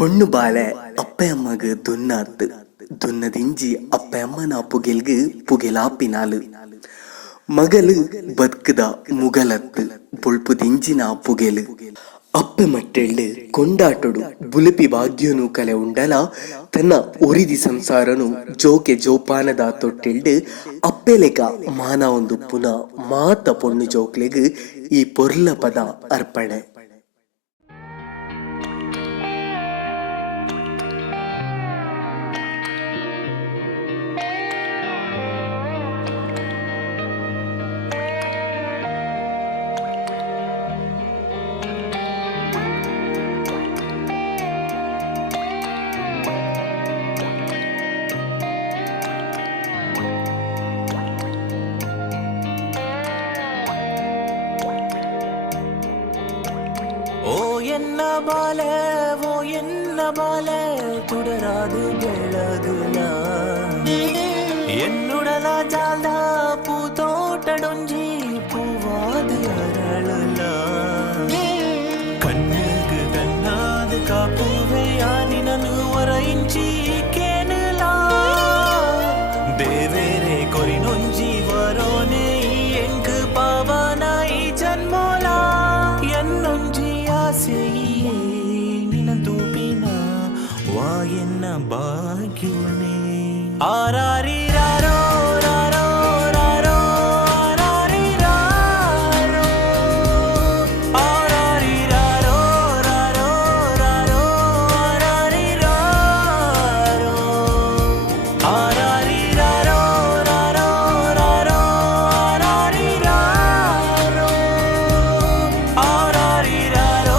பொண்ணு பால அப்பயம்மகு துன்னாத்து ದುನ್ನದಿಂಜಿ ಅಪ್ಪಯಮ್ಮನ ಪುಗೆಲ್ಗೆ ಪುಗೆಲಾಪಿನಾಲು ಮಗಲು ಬದುಕದ ಮುಗಲತ್ತು ಬೊಳ್ಪುದಿಂಜಿನ ಪುಗೆಲು ಅಪ್ಪೆ ಮಟ್ಟೆಳ್ಳು ಕೊಂಡಾಟೊಡು ಬುಲುಪಿ ಭಾಗ್ಯನು ಕಲೆ ಉಂಡಲ ತನ್ನ ಒರಿದಿ ಸಂಸಾರನು ಜೋಕೆ ಜೋಪಾನದ ತೊಟ್ಟೆಳ್ಳು ಅಪ್ಪೆಲೆಗ ಮಾನ ಒಂದು ಪುನಃ ಮಾತ ಪೊಣ್ಣು ಜೋಕ್ಲೆಗ್ ಈ ಪೊರ್ಲ ಪದ ಅರ್ಪಣೆ. என்ன பால ஓ என்ன பால துடராது ಬೆಳಗುಲ என்னுடಲ ಜಾಲ್ದ பூத்தோட்டடொஞ்சி பூவாது அரಳಲ ಕಣ್ಣಿಗೆ ಕಣ್ಣಾದ ಕಾಪುವೆಯಾನಿ ನನು ಒರಯಿಂಚಿ ಕೇನಲ ದೇವೇರೆ ಕೊರಿನೊಂಜಿ ವರೋನೆ ಎಂಕ್ ಪಾವನ ಈ ಜನ್ಮೋಲ ಎನ್ನೊಂಜಿ ಆಸೆಯೇ ನಿನ್ನ ತೂಪಿನ ವಾ ಎನ್ನ ಭಾಗ್ಯವನೇ ಆರಾರಿರಾರೋ ರಾರೋ ರಾರೋ ಆರಾರಿರಾರೋ ಆರಾರಿರಾರೋ ರಾರೋ ರಾರೋ ಆರಾರಿರಾರೋ ಆರಾರಿರಾರೋ ರಾರೋ ರಾರೋ ಆರಾರಿರಾರೋ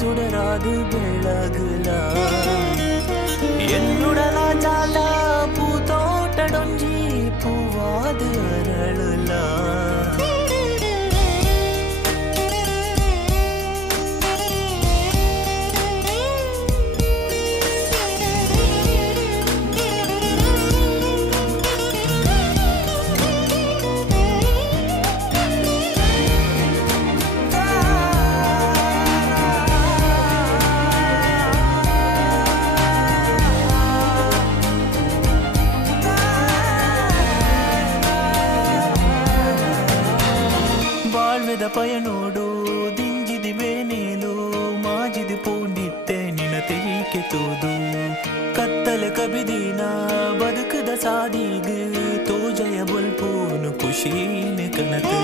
துடராது ಬೆಳಗುಲ என்னுடಲ ಜಾಲ பூத்தோட்டடொஞ்சி பூவாது அரಳಲ வாழ்ವೆದ ಪಯನೋಡು ದಿಂಜಿದಿ ಬೇನೇಲು ಮಾಜಿದಿ ಪೂಂಡಿತ್ತೆ ನಿನ ತೆರಿಕೆ ತೂದು ಕತ್ತಲ ಕಬಿದಿನ ಬದುಕದ ಸಾದಿಗೆ ತೋಜಯ ಬೊಲ್ಪೂನು ಖುಷೀನೆ ಕನತು